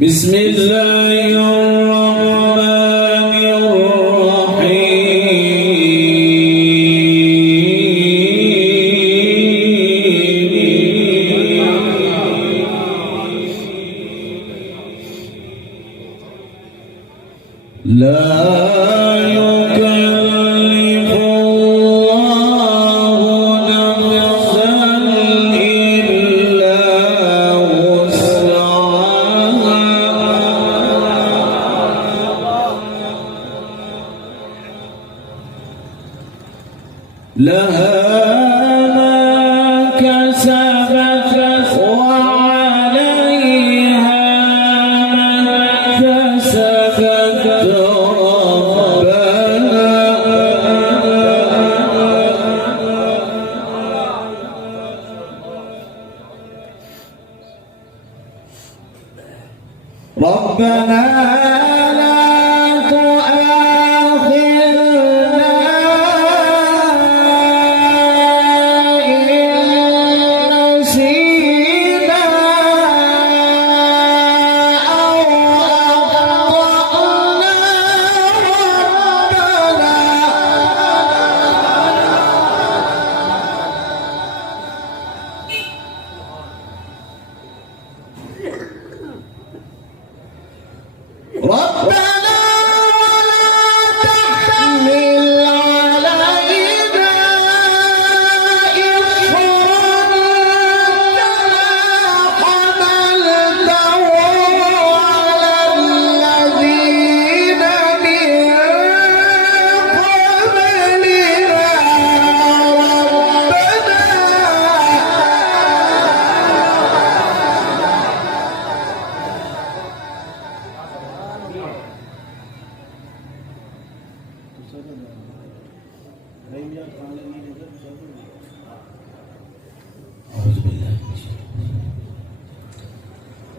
بسم الله الرحمن الرحيم لا يكلف الله نفسا إلا وسعها لها ما كسبت وعليها ما اكتسبت ربنا لا تؤاخذنا إن نسينا أو أخطأنا ربنا ولا تحمل علينا إصرا كما حملته على الذين من قبلنا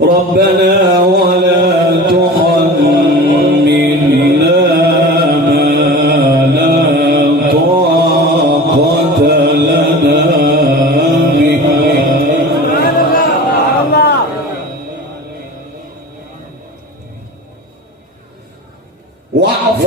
ربنا ولا تحملنا ما لا طاقة لنا به واعف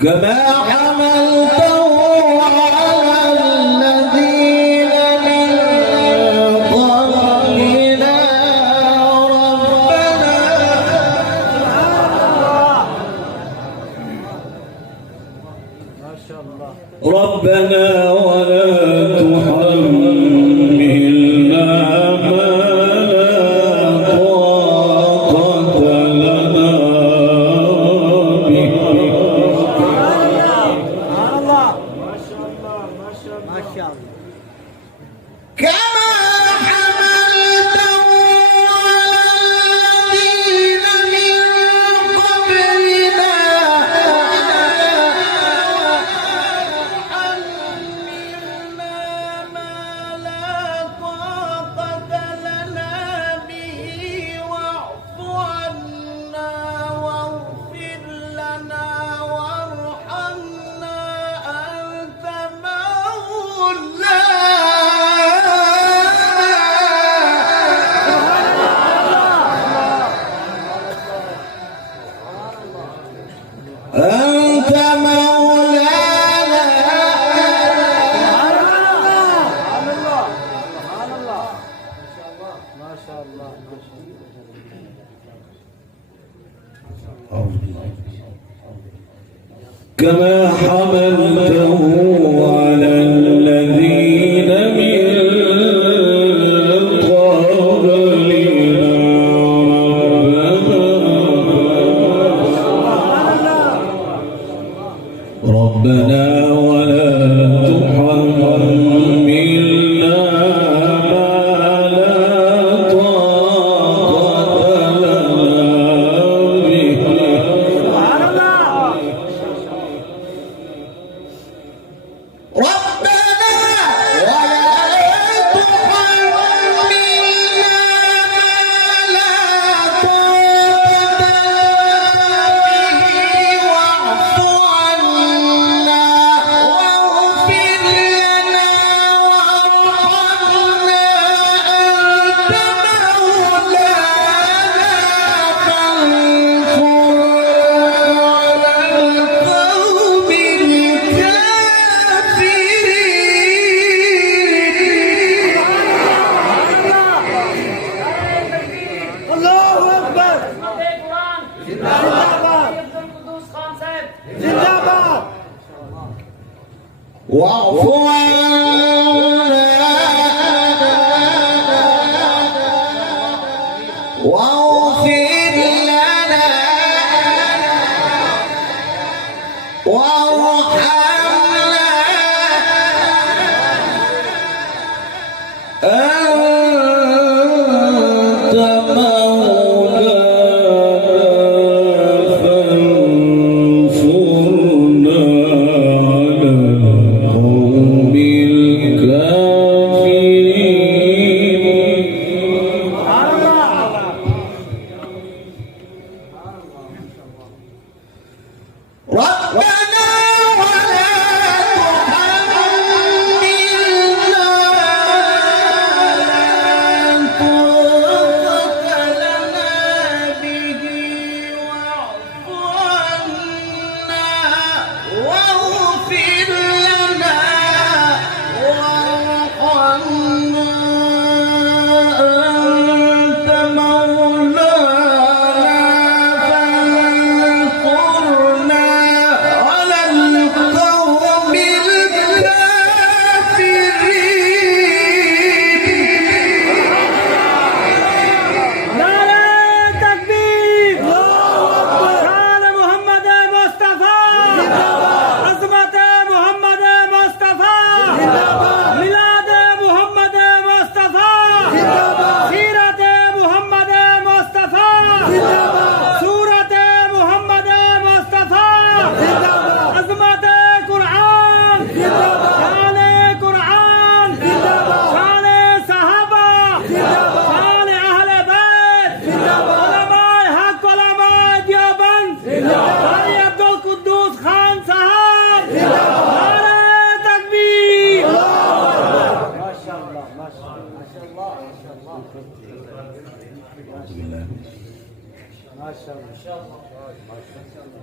كما حملته على الذين من قبلنا ربنا ولا تحملنا ما لا طاقة لنا به كما حملته على الذين من قبلنا حملنا ما لا طاقة لنا به واعف عنا واغفر لنا وارحمنا أنت مولانا أنت مولانا ما شاء الله كما حملته على الذين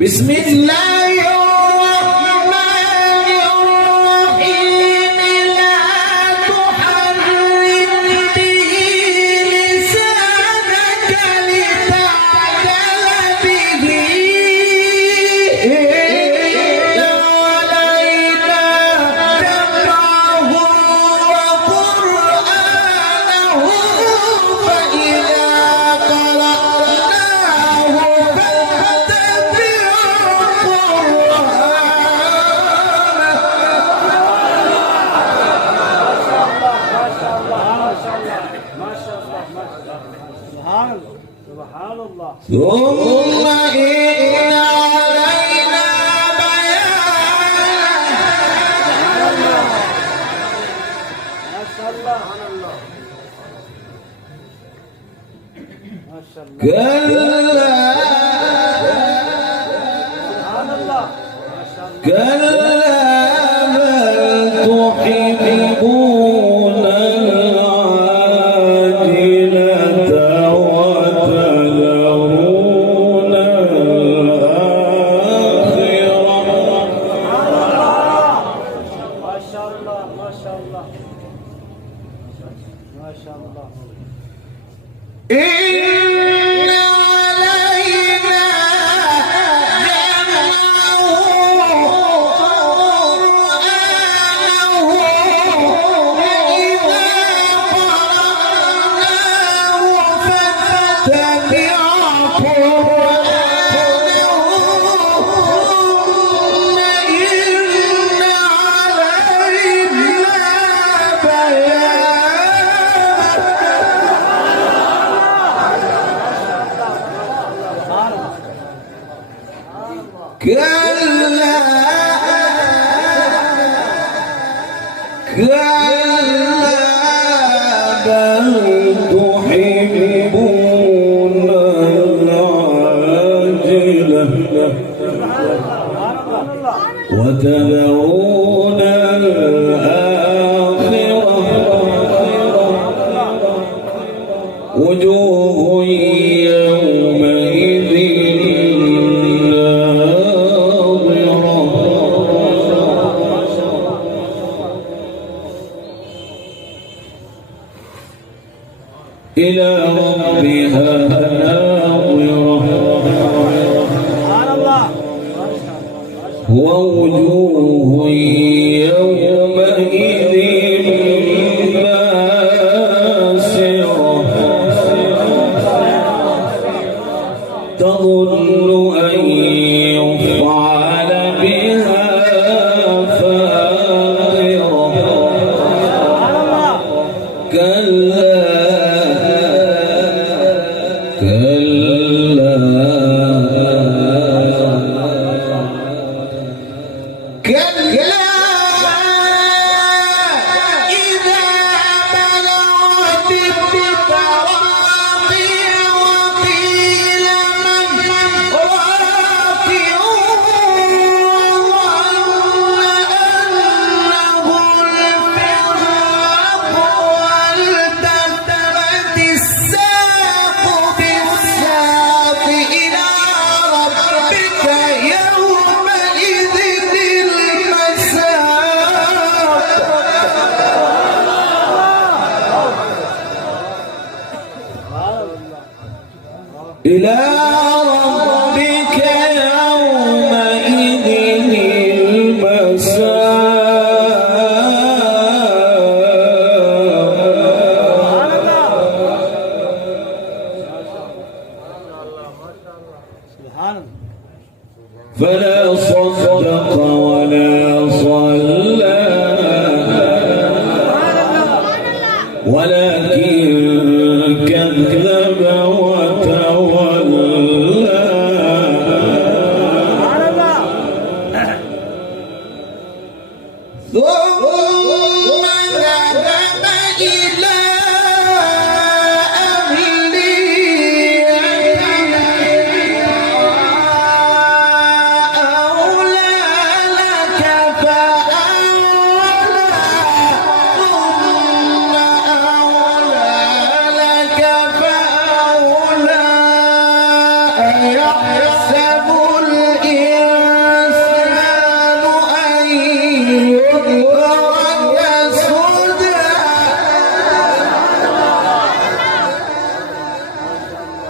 بسم الله الرحمن الرحيم لا تحرك به لسانك لتعجل به علينا جمعه وقرآنه فإذا قرأناه ثم إن علينا بيانه كلا بل تحبون العاجلة وتذرون الآخرة ما شاء الله ما شاء الله ما شاء الله إن علينا جمعه وقرآنه فإذا قرأناه فاتبع قرآنه ثم إن علينا كلا كلا بل تحبون العاجلة وتذرون الآخرة وجوه يومئذ إلى ربها ناظرة ووجوه يومئذ باسرة تظن أن يفعل بها فاقرة إلى ربك يومئذ المساق فلا صدق ولا صلى ولكن كذب وتولى ثم ذهب إلى أهله أولى لك فأولى ثم أولى لك فأولى أيحسب الإنسان أن يترك سدى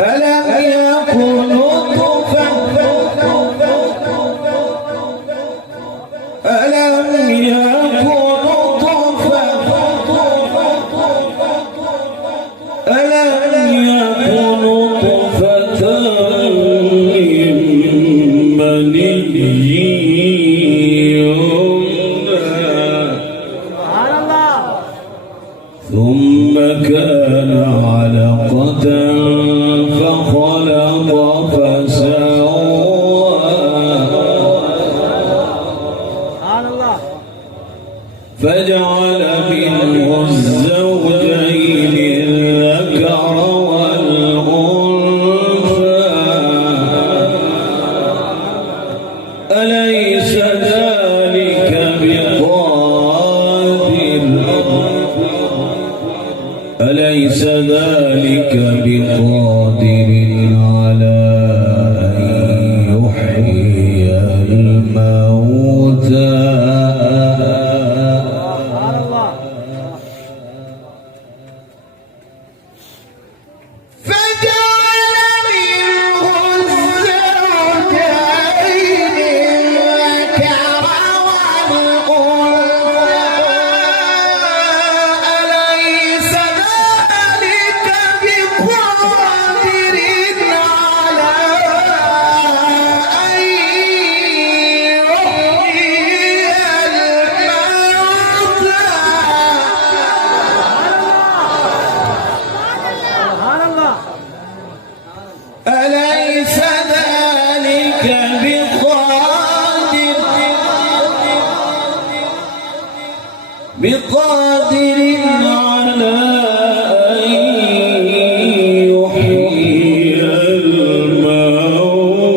ألم يكن نطفة ألم يكن نطفة ألم يكن نطفة من مني يمنى ثم كان علقة فخلق فسوى فجعل منه الزوجين الذكر والأنثى أليس ذلك بقادر على أن يحيي الموتى فجعل منه الزوجين الذكر والأنثى أليس ذلك بقادر على أن يحيي الموتى أليس ذلك بقادر على أن يحيي الموتى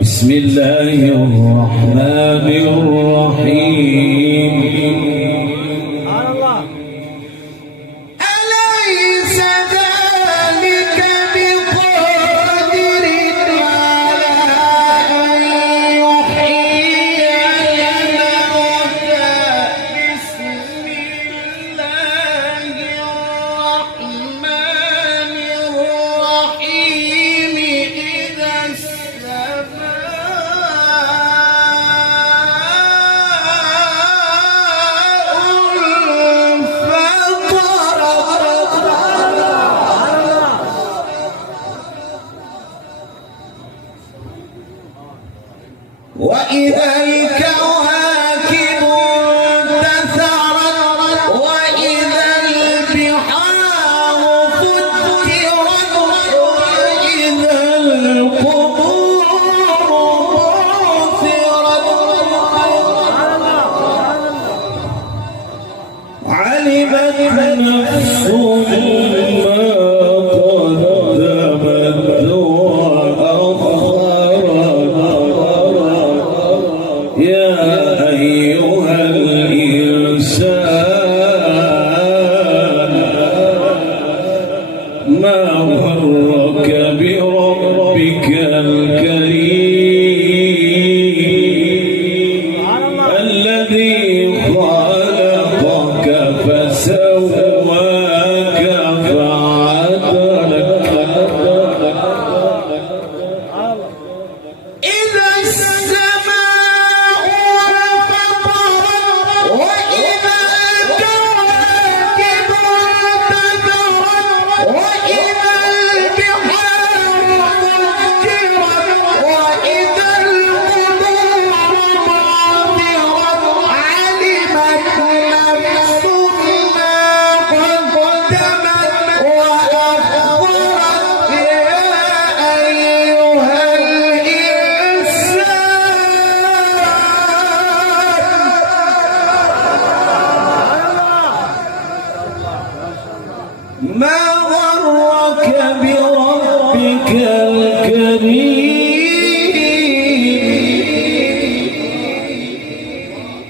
بسم الله الرحمن الرحيم أليس ذلك بقادر على أن يحيي الموتى بسم الله الرحمن الرحيم إذا وإذا الكواكب انتثرت وإذا البحار فجرت وإذا القبور بعثرت علمت نفس ما قدمت وأخرت يا أيها الإنسان ما غرك بربك الكريم الذي خلقك فسواك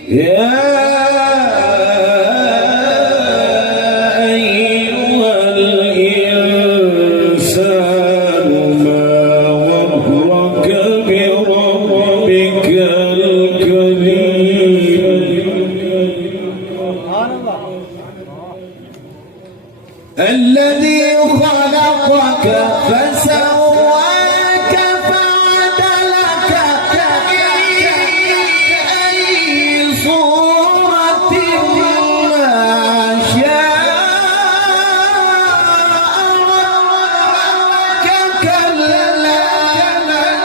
يا أيها الإنسان ما غرك بربك الكريم سبحان الله. الذي خلقك فسواك فعدلك في أي صورة ما شاء ركبك. كلا بل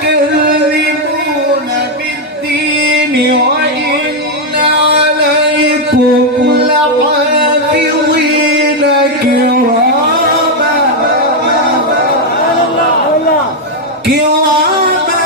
تكذبون بالدين وإن عليكم لحافظين كراما كراما كراما